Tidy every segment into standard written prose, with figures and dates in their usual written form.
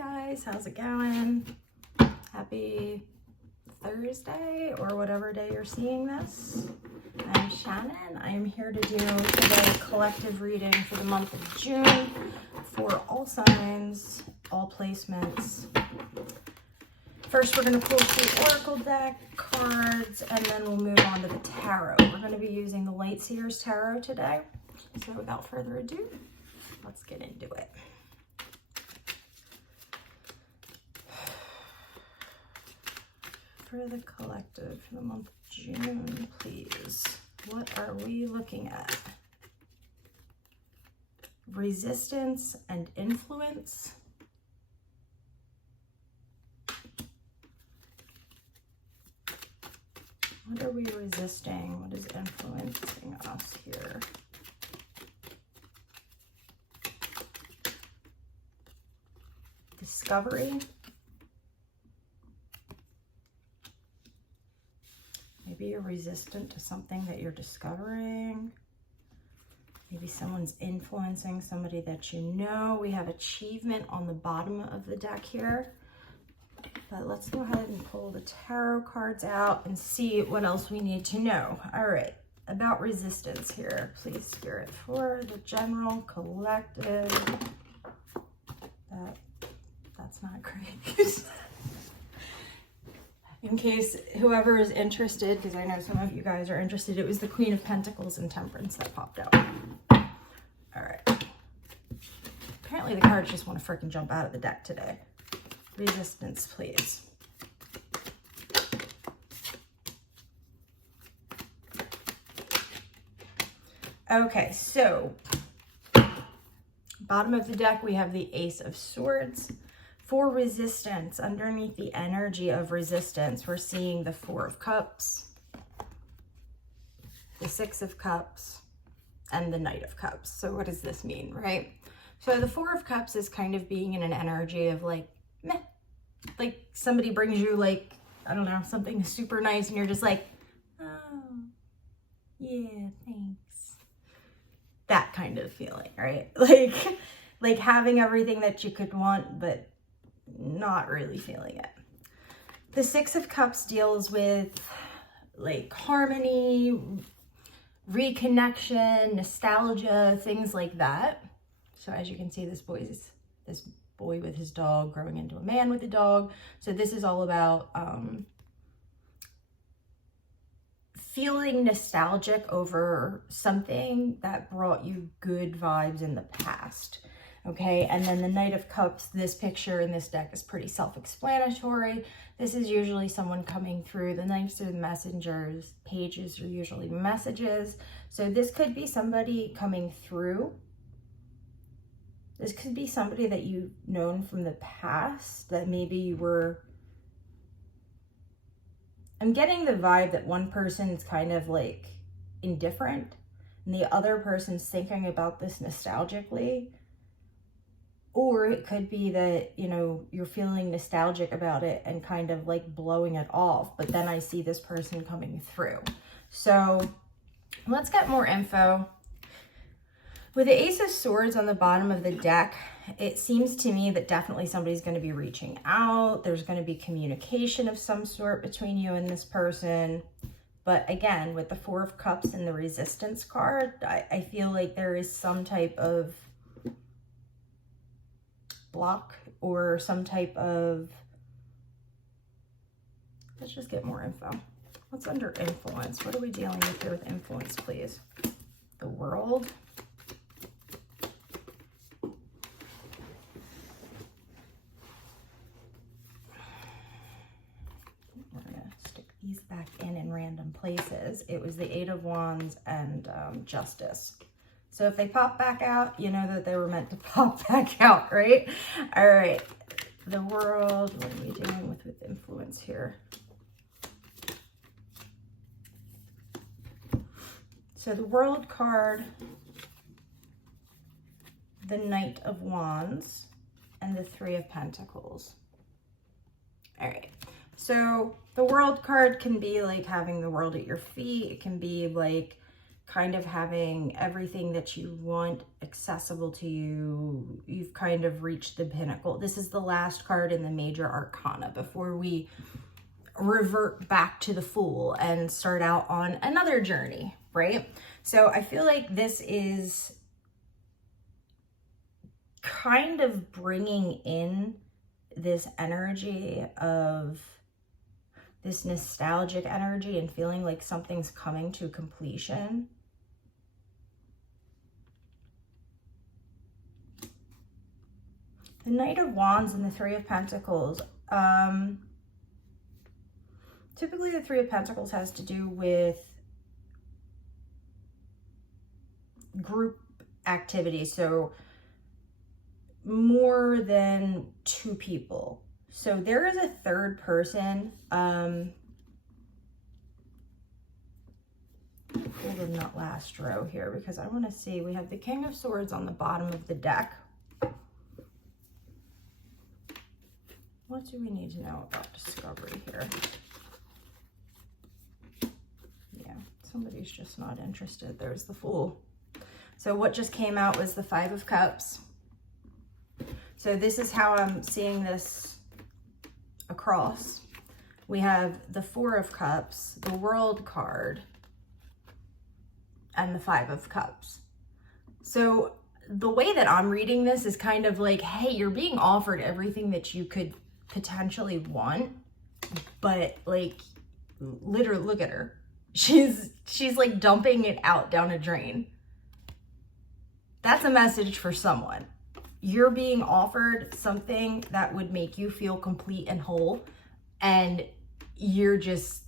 guys, how's it going? Happy Thursday or whatever day you're seeing this. I'm Shannon. I am here to do today a collective reading for the month of June for all signs, all placements. First, we're going to pull the Oracle deck cards, and then we'll move on to the tarot. We're going to be using the Light Seers Tarot today. So without further ado, let's get into it. For the collective for the month of June, please. What are we looking at? Resistance and influence. What are we resisting? What is influencing us here? Discovery. Maybe you're resistant to something that you're discovering. Maybe someone's influencing somebody that you know. We have achievement on the bottom of the deck here. But let's go ahead and pull the tarot cards out and see what else we need to know. All right, about resistance here. Please, Spirit, for the general collective. That's not great. In case whoever is interested, because I know some of you guys are interested, it was the Queen of Pentacles and Temperance that popped out. All right. Apparently the cards just want to freaking jump out of the deck today. Resistance, please. Okay, so bottom of the deck, we have the Ace of Swords. For resistance, underneath the energy of resistance, we're seeing the Four of Cups, the Six of Cups, and the Knight of Cups. So what does this mean, right? So the Four of Cups is kind of being in an energy of like, meh. Like somebody brings you like, I don't know, something super nice and you're just like, oh, yeah, thanks. That kind of feeling, right? Like having everything that you could want, but not really feeling it. The Six of Cups deals with like harmony, reconnection, nostalgia, things like that. So as you can see, this boy with his dog growing into a man with a dog. So this is all about feeling nostalgic over something that brought you good vibes in the past. Okay, and then the Knight of Cups, this picture in this deck is pretty self-explanatory. This is usually someone coming through. The Knights are the messengers. Pages are usually messages. So this could be somebody coming through. This could be somebody that you've known from the past that maybe you were... I'm getting the vibe that one person's kind of like indifferent and the other person's thinking about this nostalgically. Or it could be that, you know, you're feeling nostalgic about it and kind of like blowing it off. But then I see this person coming through. So let's get more info. With the Ace of Swords on the bottom of the deck, it seems to me that definitely somebody's going to be reaching out. There's going to be communication of some sort between you and this person. But again, with the Four of Cups and the Resistance card, I feel like there is some type of block or some type of... Let's just get more info. What's under influence? What are we dealing with here with influence, please? The World. We're going to stick these back in random places. It was the Eight of Wands and Justice. So if they pop back out, you know that they were meant to pop back out, right? All right. The World. What are we dealing with influence here? So the World card, the Knight of Wands, and the Three of Pentacles. All right. So the World card can be like having the world at your feet. It can be like kind of having everything that you want accessible to you. You've kind of reached the pinnacle. This is the last card in the major arcana before we revert back to the Fool and start out on another journey, right? So I feel like this is kind of bringing in this energy of this nostalgic energy and feeling like something's coming to completion. The Knight of Wands and the Three of Pentacles. Typically the Three of Pentacles has to do with group activities. So more than two people. So there is a third person. Hold on that last row here because I want to see. We have the King of Swords on the bottom of the deck. What do we need to know about discovery here? Yeah, somebody's just not interested. There's the Fool. So what just came out was the Five of Cups. So this is how I'm seeing this across. We have the Four of Cups, the World card, and the Five of Cups. So the way that I'm reading this is kind of like, hey, you're being offered everything that you could potentially want, but like literally look at her. She's like dumping it out down a drain. That's a message for someone. You're being offered something that would make you feel complete and whole, and you're just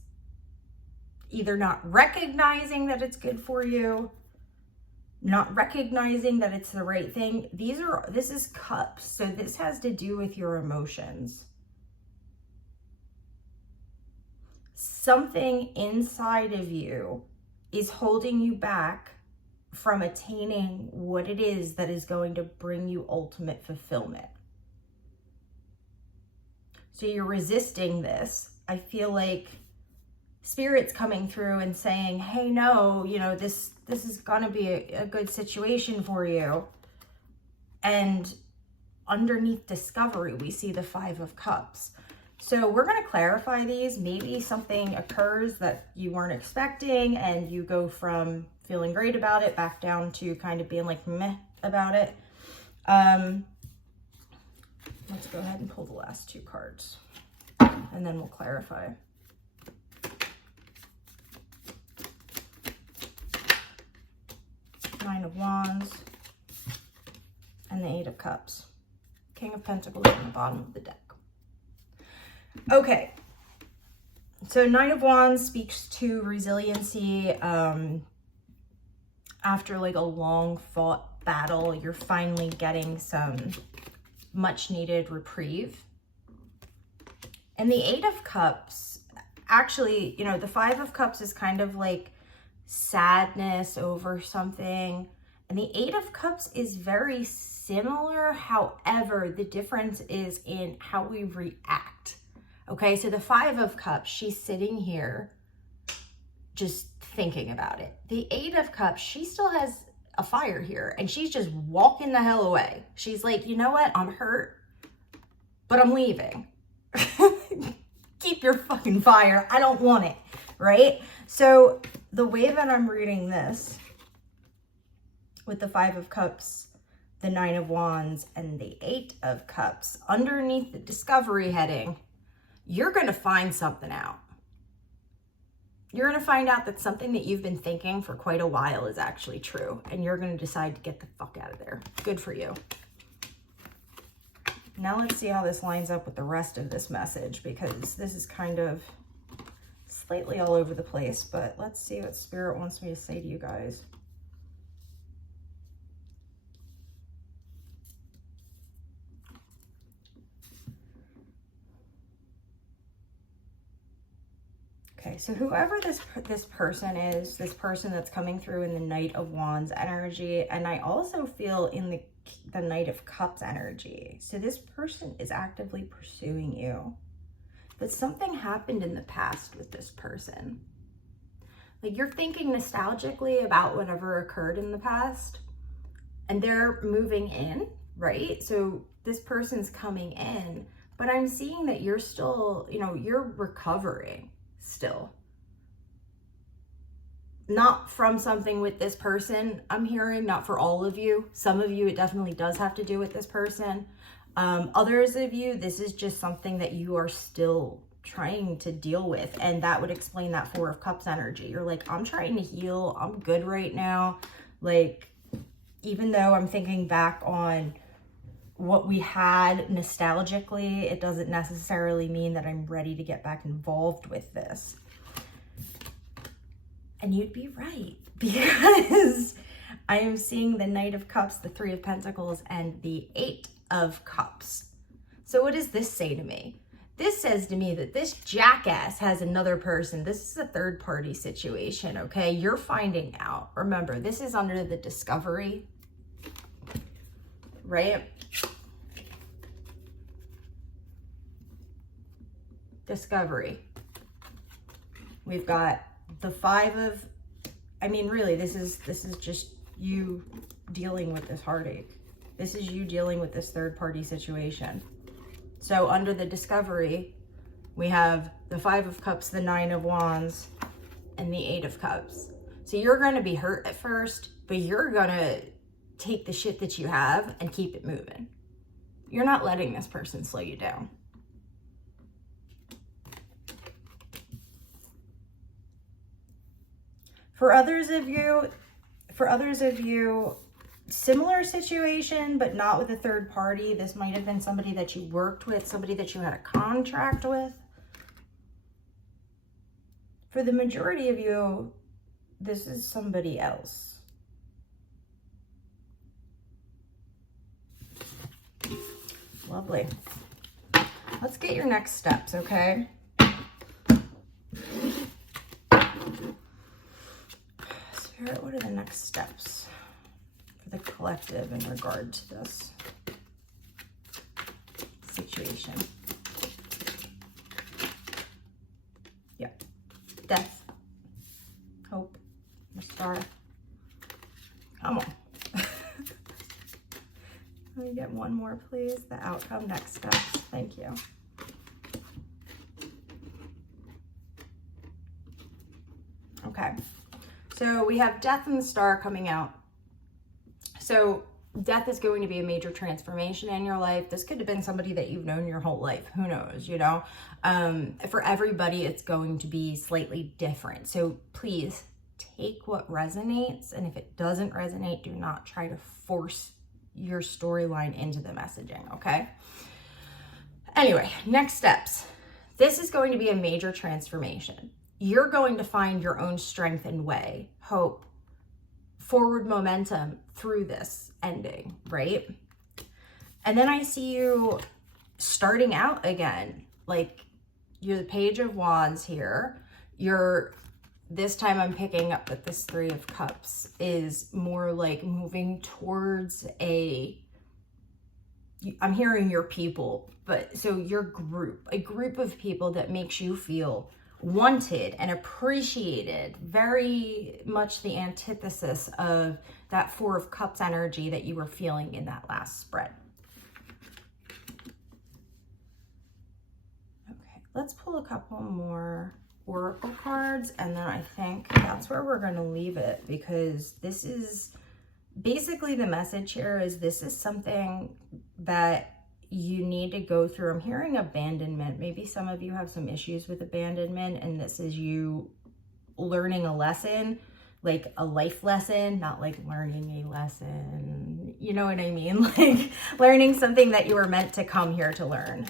either not recognizing that it's good for you, not recognizing that it's the right thing. This is cups, so this has to do with your emotions. Something inside of you is holding you back from attaining what it is that is going to bring you ultimate fulfillment. So you're resisting this. I feel like Spirit's coming through and saying, hey, no, you know, this is gonna be a good situation for you. And underneath discovery, we see the Five of Cups. So we're going to clarify these. Maybe something occurs that you weren't expecting and you go from feeling great about it back down to kind of being like meh about it. Let's go ahead and pull the last two cards and then we'll clarify. Nine of Wands and the Eight of Cups. King of Pentacles on the bottom of the deck. Okay, so Nine of Wands speaks to resiliency. After like a long fought battle, you're finally getting some much needed reprieve. And the Eight of Cups, actually, you know, the Five of Cups is kind of like sadness over something. And the Eight of Cups is very similar. However, the difference is in how we react. Okay, so the Five of Cups, she's sitting here just thinking about it. The Eight of Cups, she still has a fire here and she's just walking the hell away. She's like, you know what? I'm hurt, but I'm leaving. Keep your fucking fire. I don't want it, right? So the way that I'm reading this with the Five of Cups, the Nine of Wands, and the Eight of Cups, underneath the discovery heading, you're going to find something out. You're going to find out that something that you've been thinking for quite a while is actually true, and you're going to decide to get the fuck out of there. Good for you. Now let's see how this lines up with the rest of this message, because this is kind of slightly all over the place, but let's see what Spirit wants me to say to you guys. Okay, so whoever this person is, this person that's coming through in the Knight of Wands energy, and I also feel in the Knight of Cups energy. So this person is actively pursuing you. But something happened in the past with this person. Like you're thinking nostalgically about whatever occurred in the past, and they're moving in, right? So this person's coming in, but I'm seeing that you're still, you know, you're recovering still. Not from something with this person, I'm hearing, not for all of you. Some of you, it definitely does have to do with this person. Others of you, this is just something that you are still trying to deal with, and that would explain that Four of Cups energy. You're like, I'm trying to heal, I'm good right now. Like, even though I'm thinking back on what we had nostalgically, it doesn't necessarily mean that I'm ready to get back involved with this. And you'd be right, because I am seeing the Knight of Cups, the Three of Pentacles, and the Eight of Cups. So what does this say to me? This says to me that this jackass has another person. This is a third party situation, okay? You're finding out. Remember, this is under the discovery, right? Discovery. We've got the Five of, I mean, really, this is just you dealing with this heartache. This is you dealing with this third party situation. So under the discovery, we have the Five of Cups, the Nine of Wands, and the Eight of Cups. So you're going to be hurt at first, but you're going to take the shit that you have and keep it moving. You're not letting this person slow you down. For others of you, similar situation, but not with a third party. This might have been somebody that you worked with, somebody that you had a contract with. For the majority of you, this is somebody else. Lovely. Let's get your next steps, okay? Spirit, what are the next steps for the collective in regard to this situation? Yep. Death. Hope. The Star. Come on. Let me get one more, please. The outcome, next steps. Thank you. Okay. So we have Death and the Star coming out. So death is going to be a major transformation in your life. This could have been somebody that you've known your whole life. Who knows, you know? For everybody, it's going to be slightly different. So please take what resonates. And if it doesn't resonate, do not try to force your storyline into the messaging, okay? Anyway, next steps. This is going to be a major transformation. You're going to find your own strength and way, hope, forward momentum through this ending, right? And then I see you starting out again. Like, you're the Page of Wands here. This time I'm picking up that this Three of Cups is more like moving towards I'm hearing your people, but so your group, a group of people that makes you feel wanted and appreciated, very much the antithesis of that Four of Cups energy that you were feeling in that last spread. Okay, let's pull a couple more oracle cards, and then I think that's where we're going to leave it, because this is basically the message here is this is something that you need to go through. I'm hearing abandonment. Maybe some of you have some issues with abandonment, and this is you learning a lesson, like a life lesson, not like learning a lesson. You know what I mean? Like learning something that you were meant to come here to learn.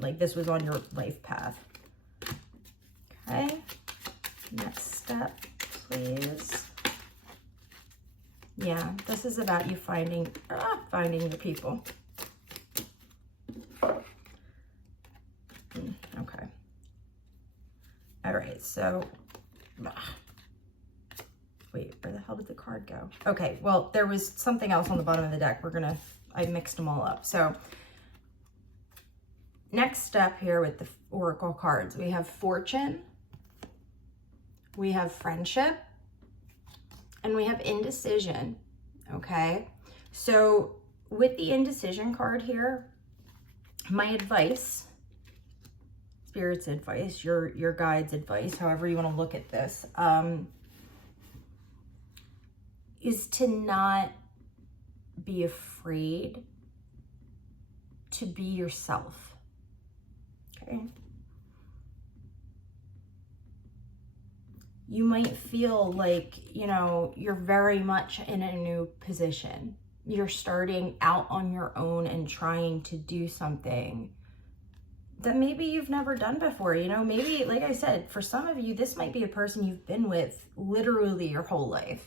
Like this was on your life path. Okay. Next step, please. Yeah, this is about you finding the people. Okay. All right, so, wait, where the hell did the card go? Okay, well, there was something else on the bottom of the deck. I mixed them all up. So, next step here with the oracle cards, we have Fortune, we have friendship, and we have indecision, okay? So with the indecision card here, my advice, Spirit's advice, your guide's advice, however you want to look at this, is to not be afraid to be yourself, okay? You might feel like, you know, you're very much in a new position. You're starting out on your own and trying to do something that maybe you've never done before. You know, maybe, like I said, for some of you, this might be a person you've been with literally your whole life.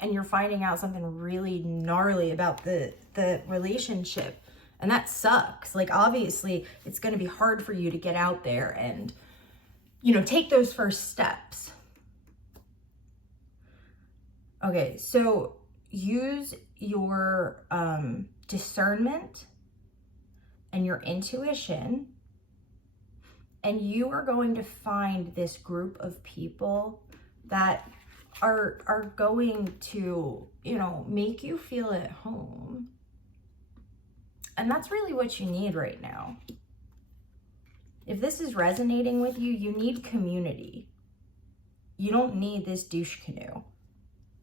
And you're finding out something really gnarly about the relationship. And that sucks. Like, obviously, it's going to be hard for you to get out there and, you know, take those first steps. Okay, so use your discernment and your intuition, and you are going to find this group of people that are going to, you know, make you feel at home. And that's really what you need right now. If this is resonating with you, you need community. You don't need this douche canoe,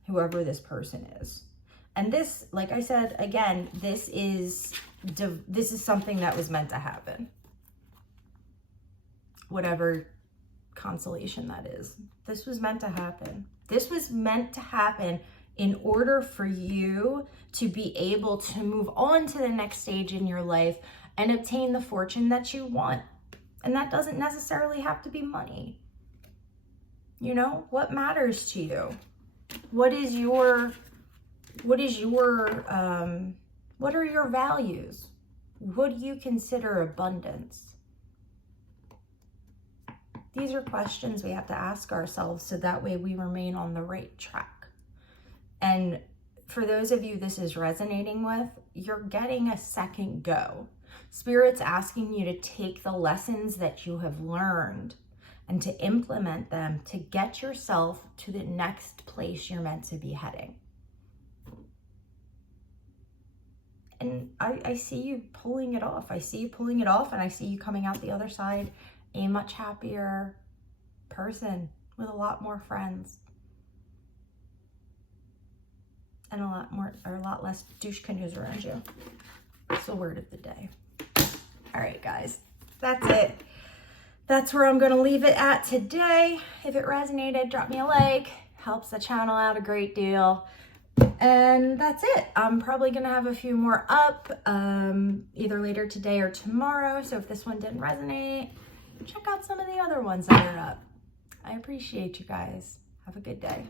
whoever this person is. And this, like I said, again, this is something that was meant to happen. Whatever constellation that is. This was meant to happen. This was meant to happen in order for you to be able to move on to the next stage in your life and obtain the fortune that you want. And that doesn't necessarily have to be money. You know, what matters to you? What are your values? What do you consider abundance? These are questions we have to ask ourselves so that way we remain on the right track. And for those of you this is resonating with, you're getting a second go. Spirit's asking you to take the lessons that you have learned and to implement them to get yourself to the next place you're meant to be heading. And I see you pulling it off. I see you pulling it off, and I see you coming out the other side a much happier person with a lot more friends and a lot less douche canoes around you. That's the word of the day. All right, guys, that's it. That's where I'm going to leave it at today. If it resonated, drop me a like. Helps the channel out a great deal. And that's it. I'm probably going to have a few more up either later today or tomorrow. So if this one didn't resonate, check out some of the other ones that are up. I appreciate you guys. Have a good day.